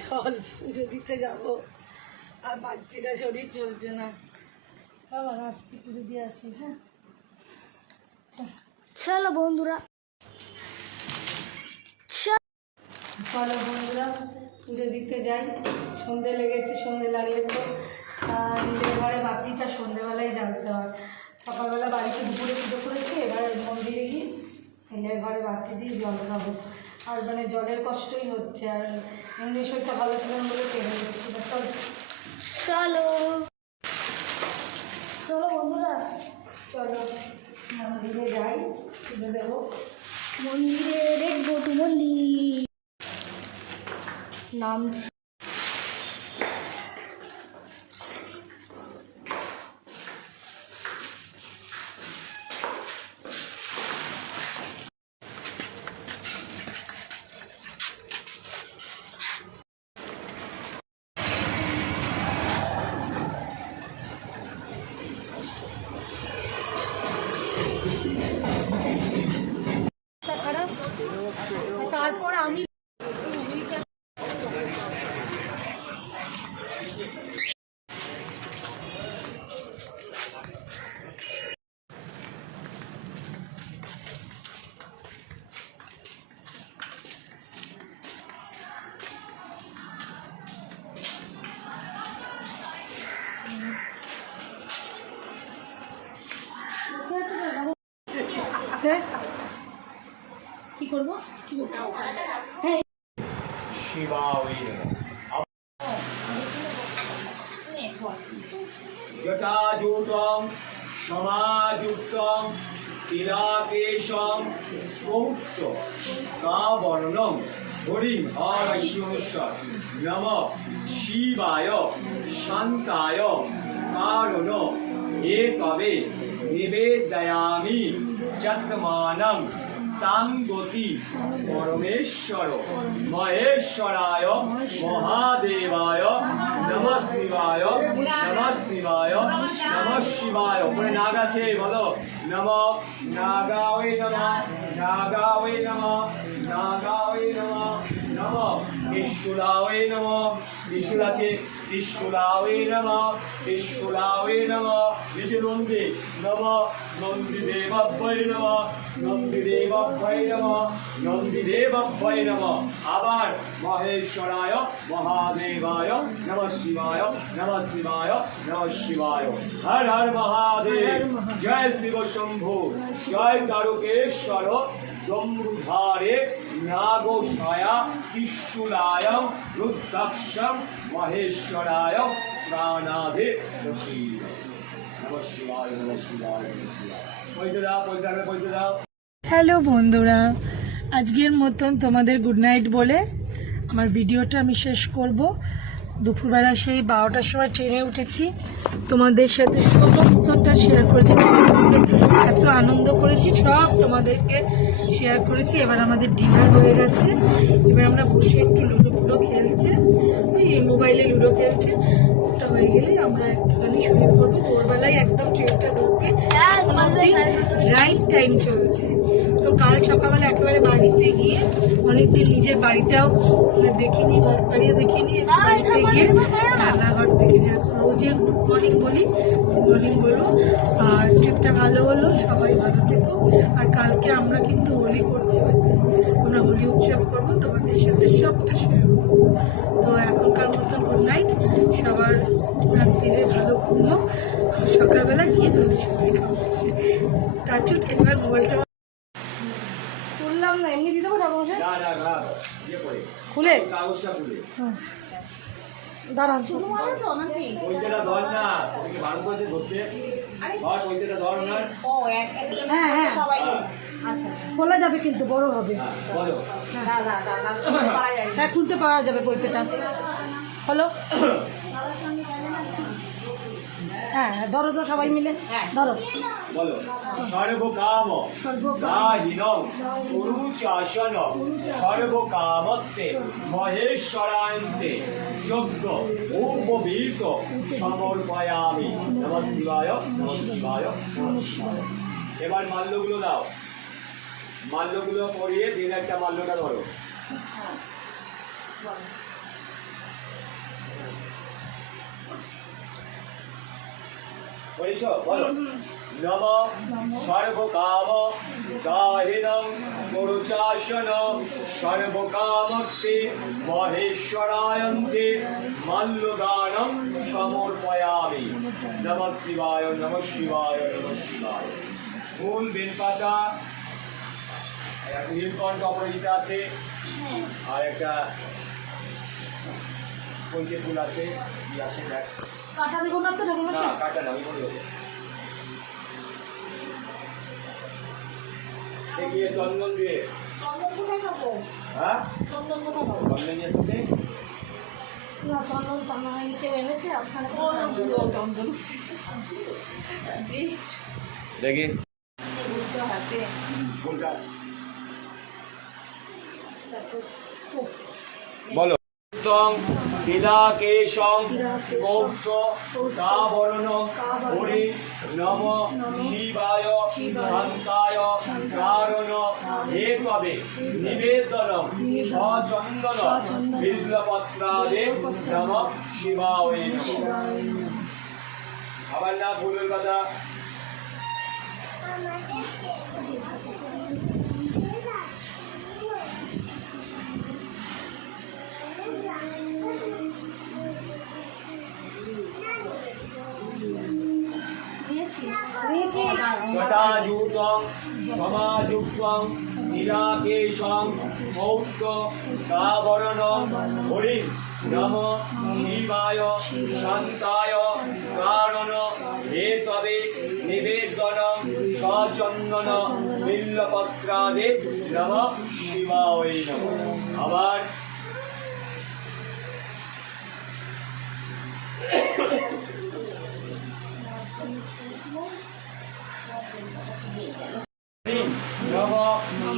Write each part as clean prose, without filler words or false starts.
চল পুজো দিতে যাবো, আর পাচ্ছি না, শরীর চলছে না। বাবা আসছি, পুজো দিয়ে আসি। হ্যাঁ চলো বন্ধুরা, চলো বন্ধুরা পুজো দিতে যাই। সন্ধে লেগেছে, সন্ধে লাগলে তো নিজের ঘরে বাতিটা সন্ধেবেলায় জ্বালতে হয়। সকালবেলা বাড়িতে দুপুরে পুজো করেছি, এবার মন্দিরে গিয়ে নিজের ঘরে বাতি দিয়ে জল খাবো। আর মানে জলের কষ্টই হচ্ছে, আর এমনি শরীরটা ভালো ছিল না বলে টেনে দিচ্ছি না। চলো চলো বন্ধুরা, চলো মন্দিরে যাই, পুজো দেবো। মন্দিরে দেখবো তো মন্দির নাম। তারপর আমি কি করবো, কি করবো? হ্যাঁ जटाजूटं समायुक्तं तिलाकेशं कौत्त कावर्णं हरिं हरस्योऽस्सत् नमः शिवाय शान्ताय कारुण एकवे निवेदयामि चत्मानं तांगति परमेश्वर महेश्वराय महादेवाय नमः शिवाय नमः शिवाय नमः शिवाय। ऊपर नाग आछे बोलो नमः नागावे नमः नागावे नमः नागावे नमः नमः त्रिशूलावे नमः त्रिशूल आछे त्रिशूलावे नमः त्रिशूलावे नमः निजे नंदी नमः नंदीदेवाभ्यै नमः नंदीदेवाभ्यै नमः नंदीदेवाभ्यै नमः। आबार महेश्वराय महादेवाय नमः शिवाय नमः शिवाय नमः शिवाय। हर हर महादेव जय शिव शंभु जय तारकेश्वर जम्बुधारे नागोषाया त्रिशूलाय रुद्राक्षं महेश्वराय प्राणाधे नमः शिवाय नमः शिवाय नमः शिवाय। হ্যালো বন্ধুরা, আজকের মতন তোমাদের গুড নাইট বলে আমার ভিডিওটা আমি শেষ করব। দুপুরবেলা সেই 12টার সময় ট্রেনে উঠেছি, তোমাদের সাথে সমস্তটা শেয়ার করেছি, এত আনন্দ করেছি সব তোমাদেরকে শেয়ার করেছি। এবার আমাদের ডিনার হয়ে গেছে, এবার আমরা বসে একটু লুডো খেলছে, ওই মোবাইলে লুডো খেলছে। ওটা হয়ে গেলে আমরা একটুখানি শুয়ে পড়বো। ভোরবেলায় একদম ট্রেনটা ঢুকবে, রাইট টাইম চলছে। তো কাল সকালবেলা একেবারে বাড়িতে গিয়ে অনেকদিন নিজের বাড়িটাও দেখিনি, ঘর বাড়িও দেখিনি, বাড়িতে গিয়ে রান্নাঘর থেকে যেরকম রোজের গুড মর্নিং বলি, গুড মর্নিং বলবো। আর ট্রিপটা ভালো হলো, সবাই ভালো থেকো। আর কালকে আমরা কিন্তু হোলি করছি, আমরা হোলি উৎসব করবো, তোমাদের সাথে সবটা শেয়ার করবো। তো এখনকার মতন গুড নাইট, সবার রাত্রিরে ভালো ঘুমো। সকালবেলা গিয়ে তোমাদের সাথে দেখা হচ্ছে। টাচুট। এবার মোবাইলটা তুললাম না, এমনি দিয়ে দেবো খুলে দাঁড়ান। হ্যাঁ হ্যাঁ খোলা যাবে, কিন্তু বড় হবে। হ্যাঁ খুলতে পারা যাবে বইটা। হলো হ্যাঁ ধরো তো সবাই মিলে ধরো। বলো সর্বকাম গাহিনং পুরুচাসন সর্বকামত্তে মহেশ্বরান্তে যজ্ঞ উপবীত সমর্পয়ামি নমঃ শিবায় নমঃ শিবায় নমঃ শিবায়। এবার মাল্যগুলো দাও, মাল্যগুলো পরিয়ে দিন একটা মাল্যটা ধরো। বলিস বলো নম সর্বকাম দাহিনং পুরুষাসন সর্বকামত্তে মহেশ্বরায়ন্তে মাল্যদানম সমর্পয়ামি নমঃ শিবায় নমঃ শিবায় নমঃ শিবায়। ফুল বেলপাতা একটা নীলকণ্ঠ অপরাজিতা আছে আর একটা কলকে ফুল আছে কি আছে দেখ কাটা দেবো না তো ঠাকুমা? না কাটা না আমি বলে দেবো। দেখিয়ে চন্দন দিয়ে চন্দন কোথায় পাবো? হ্যাঁ চন্দন কোথায় পাবো? চন্দন নিয়ে আসতে না চন্দন চন্দন হয়নি, কেউ এনেছে আপনার চন্দন দেখি হাতে ফুলটা বলো তং তিলাকেশং কৌশ কাবরণ হরি নম শিবায় শান্তায় কারণ হেতবে নিবেদনম সচন্দন বিল্লপত্রাদে নমঃ শিবায় নমঃ। আবার না ফুলের কথা জটাজূতং সমাযুক্তং নীলাকেশং মৌক্ত কাবরণ হরি নম শিবায় শান্তায় কারণ হেতবে নিবেদনম সচন্দন বিল্লপত্রাদে নমঃ শিবায় নমঃ। আবার নম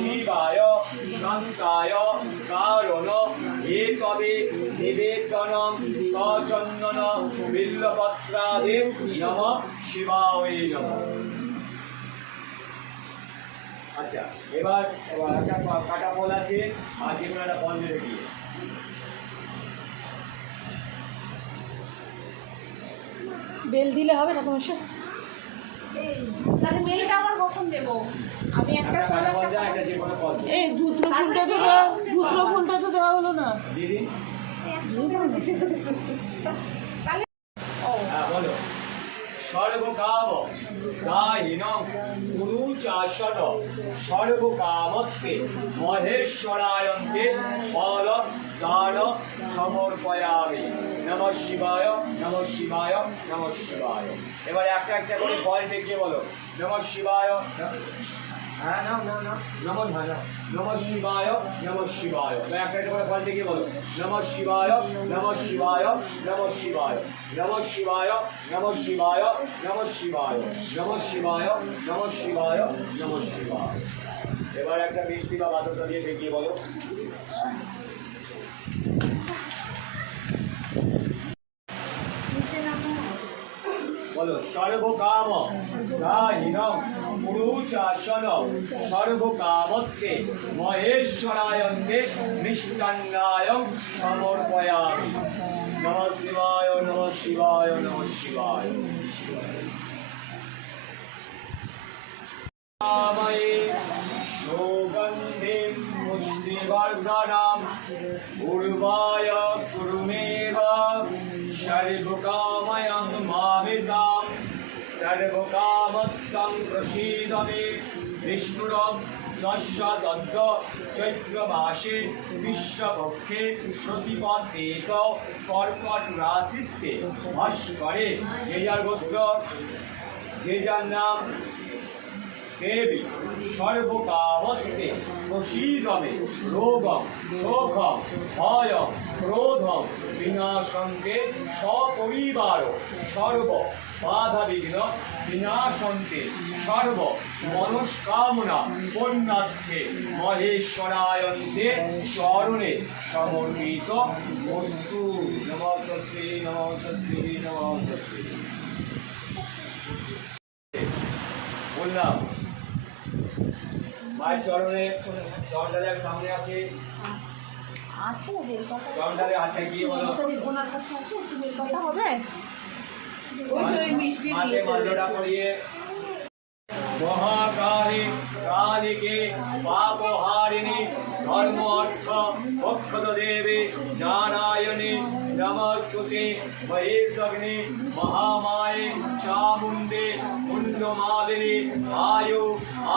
শিবায় শান্তায় কারণ হেতবে নিবেদনম সচন্দন বিল্লপত্রাদে নমঃ শিবায় নমঃ। আচ্ছা এবার একটা কাটা ফল আছে আর যেগুলো একটা ফল দিয়ে গিয়ে বেল দিলে হবে না তোমার? তাহলে বেলটা আবার কখন দেবো? আমি একটা কাটা ফল যায় একটা যে কোনো ফল এই ধুত্র ফুলটা তো দেওয়া, ধুত্র ফুলটা তো দেওয়া হলো না। দিদি হ্যাঁ বলো সর্বকাম দাহিনং পুরুষাসন সর্বকামত্তে মহেশ্বরায়ন্তে ফল দান সমর্পয়ামি নমঃ শিবায় নমঃ শিবায় নমঃ শিবায়। এবার একটা একটা করে ফল দেখিয়ে বলো নমঃ শিবায়। হ্যাঁ না না না নমঃ নমঃ শিবায় নমঃ শিবায়। একটা একটা করে ফল দেখিয়ে বলো নমঃ শিবায় নমঃ শিবায় নমঃ শিবায় নমঃ শিবায় নমঃ শিবায় নমঃ শিবায় নমঃ শিবায় নমঃ শিবায় নমঃ শিবায়। এবার একটা মিষ্টি বা বাতাসা দিয়ে দেখিয়ে বলো বলো সর্বকাম দাহিনং পুরুষাসন সর্বকামত্তে মহেশ্বরায়ন্তে মিষ্টান্নায়ং সমর্পয়ামি নমঃ শিবায় নমঃ শিবায় নমঃ শিবায়। কাময়ে সৌগন্ধিম পুষ্টিবর্ধনম পূর্বায় কুরুমেব সর্বকাময়ং মামিতাম সর্বকামত্তং প্রসীদ মে বিষ্ণুরং দশদদ্দ চৈত্রমাসে কৃষ্ণপক্ষে প্রতিপদেত কর্কট রাশিস্থে ভাস্করে যে যার গোত্র যে যার নাম দেবী সর্বকামত্তে প্রসীদমে রোগম শোকম ভয়ম ক্রোধম বিনাশন্তে সপরিবার সর্ব বাধা বিঘ্ন বিনাশন্তে সর্ব মনস্কামনা পুণ্যার্থে মহেশ্বরায়ন্তে চরণে সমর্পিত বস্তু। নমস্তে নমস্তে নমস্তে। বললাম মায়ের চরণে চরণের সামনে আছে আছে বেলপাতা চরণের হাতে গিয়ে বলো ওনার কাছে আছে একটু বেলপাতা হবে? মাকে মাল্যটা পরিয়ে মহাকালী কালীকে পাপহারিণী ধর্ম অর্থ মোক্ষদ দেবী নারায়ণী নমস্তুতে মহেশগ্নি মহামায়ে চামুণ্ডে মুণ্ডমালিনী আয়ু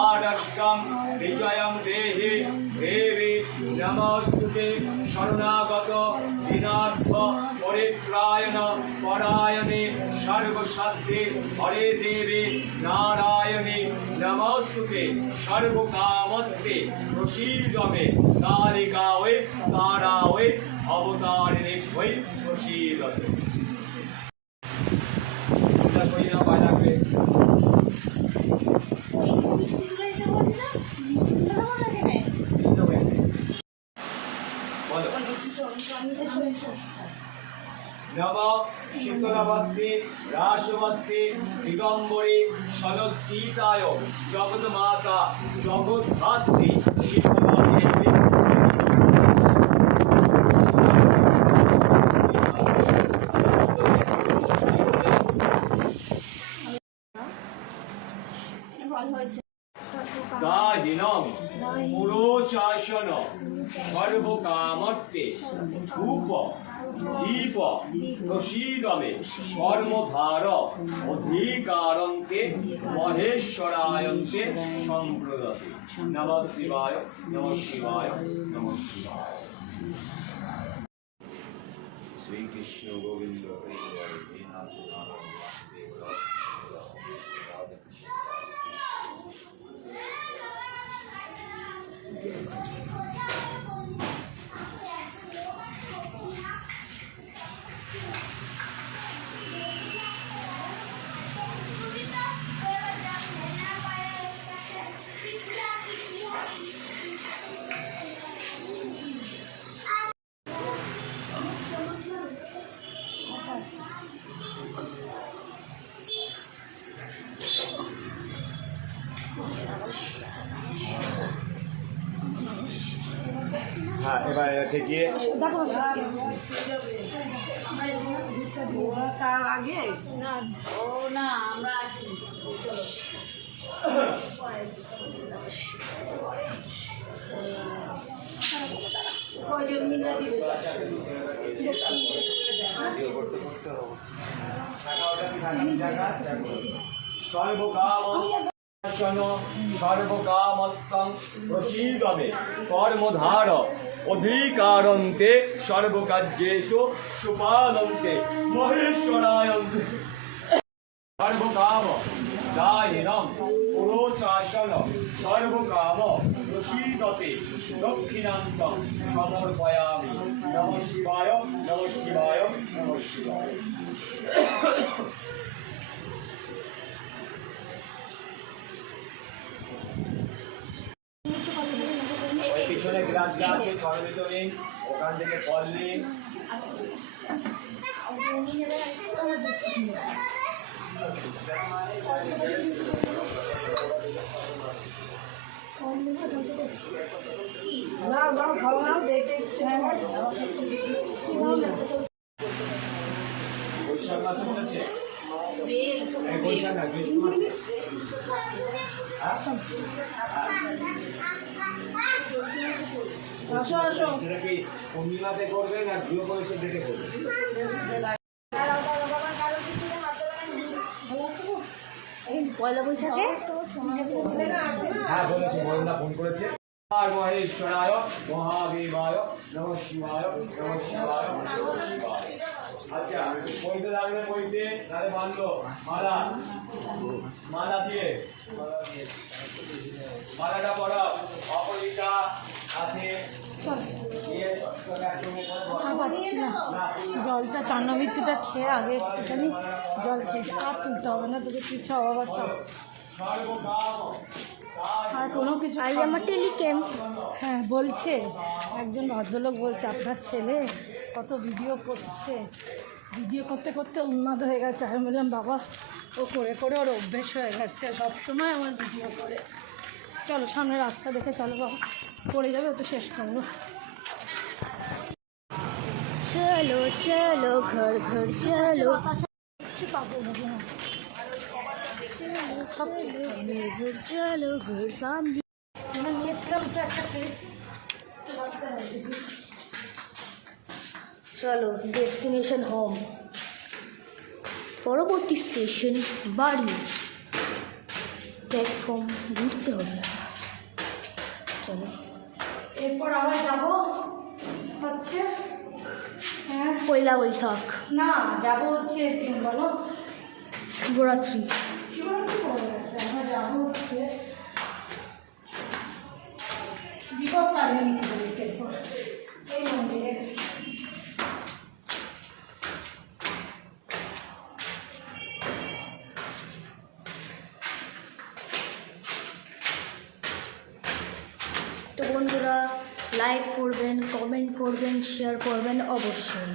আরোগ্যং বিজয়ং দেহি দেবী নমস্তুতে শরণাগত দীনার্থ পরিত্রায়ণ পরায়ণে সর্বসাধ্যে হরে দেবী নারায়ণী নমস্তুতে সর্বকামত্তে প্রসীদমে কালিকায়ে তারায়ে অবতারিণী হই প্রসীদতে। নম শীতলবস্ত্রে রাসমস্ত্রে দিগম্বরে সনস্তিতায় জগৎমাতা জগদ্ধাত্রী শীতলা দেবী দাহিনং পুরোচাসন সর্বকামর্তে ধূপ দীপ প্রসীদমে কর্মধার অধিকারন্তে মহেশ্বরায়ন্তে সম্প্রদতে। নমঃ শিবায় নমঃ শিবায় নমঃ শিবায়। শ্রীকৃষ্ণ গোবিন্দ হরে হরে নাথ নারায়ণ বাসুদেব রাধে কৃষ্ণ। হ্যাঁ, এবার থেকে তার আগে না আমরা আছি সর্বকামস্তং প্রসীদমে কর্মধার অধিকারন্তে সর্বকার্যেষু সুপালন্তে মহেশ্বরায়ন্তে। সর্বকাম দায়িনং পুরোচাসন সর্বকাম প্রসীদতে দক্ষিণান্তং সমর্পয়ামি। নমঃ শিবায় নমঃ শিবায় নমঃ শিবায়। ওই পিছনে গ্লাসটা আছে জল ভিতরে, ওখান থেকে ফল নিন। বৈশাখ মাসে বলেছে বৈশাখ না জ্যৈষ্ঠ মাসে। সেটা কি পূর্ণিমাতে করবে না গৃহপ্রবেশের ডেটে করবে? পয়লা বৈশাখে হ্যাঁ বলেছি, মহিলা ফোন করেছে। মহেশ্বরায় মহাদেবায় নমঃ শিবায় নমঃ শিবায় নমঃ শিবায়। আচ্ছা, বইতে লাগবে, বইতে তাহলে বাঁধলো মালা, মালা দিয়ে মালাটা পড়া। অপরিতা আছে পাচ্ছি না, জলটা চান্নাবৃত্তিটা খেয়ে আগে একটুখানি জল খেয়েছি। আর তুলতে হবে না, তোকে কিছু অভাব আছে আর কোনো কিছু। আজ আমার টেলিক্যাম হ্যাঁ বলছে একজন ভদ্রলোক বলছে আপনার ছেলে কত ভিডিও করছে, ভিডিও করতে করতে উন্মাদ হয়ে গেছে। আমি বললাম বাবা ও করে করে ওর অভ্যেস হয়ে গেছে, সবসময় আমার ভিডিও করে। চলো সামনে রাস্তা দেখে চলো বাবা, পড়ে যাবে, ওটা শেষ করবো। চলো চলো ঘর ঘর চলো। পাগল হবে না। চলো ঘর সামনে। আমরা নিয়েছিলাম তো একটা পেয়েছি। চলো ডেস্টিনেশন হোম, পরবর্তী স্টেশন বাড়ি, প্ল্যাটফর্ম ঘুরতে হবে। চলো এরপর আবার যাবো হচ্ছে পয়লা বৈশাখ, না যাবো হচ্ছে দিন বলো শিবরাত্রি। শিবরাত্রি পড়ে গেছে, আমরা যাবো হচ্ছে বিপত্তারিণী মন্দিরে, এরপর এই মন্দিরে। তো বন্ধুরা লাইক করবেন, কমেন্ট করবেন, শেয়ার করবেন অবশ্যই।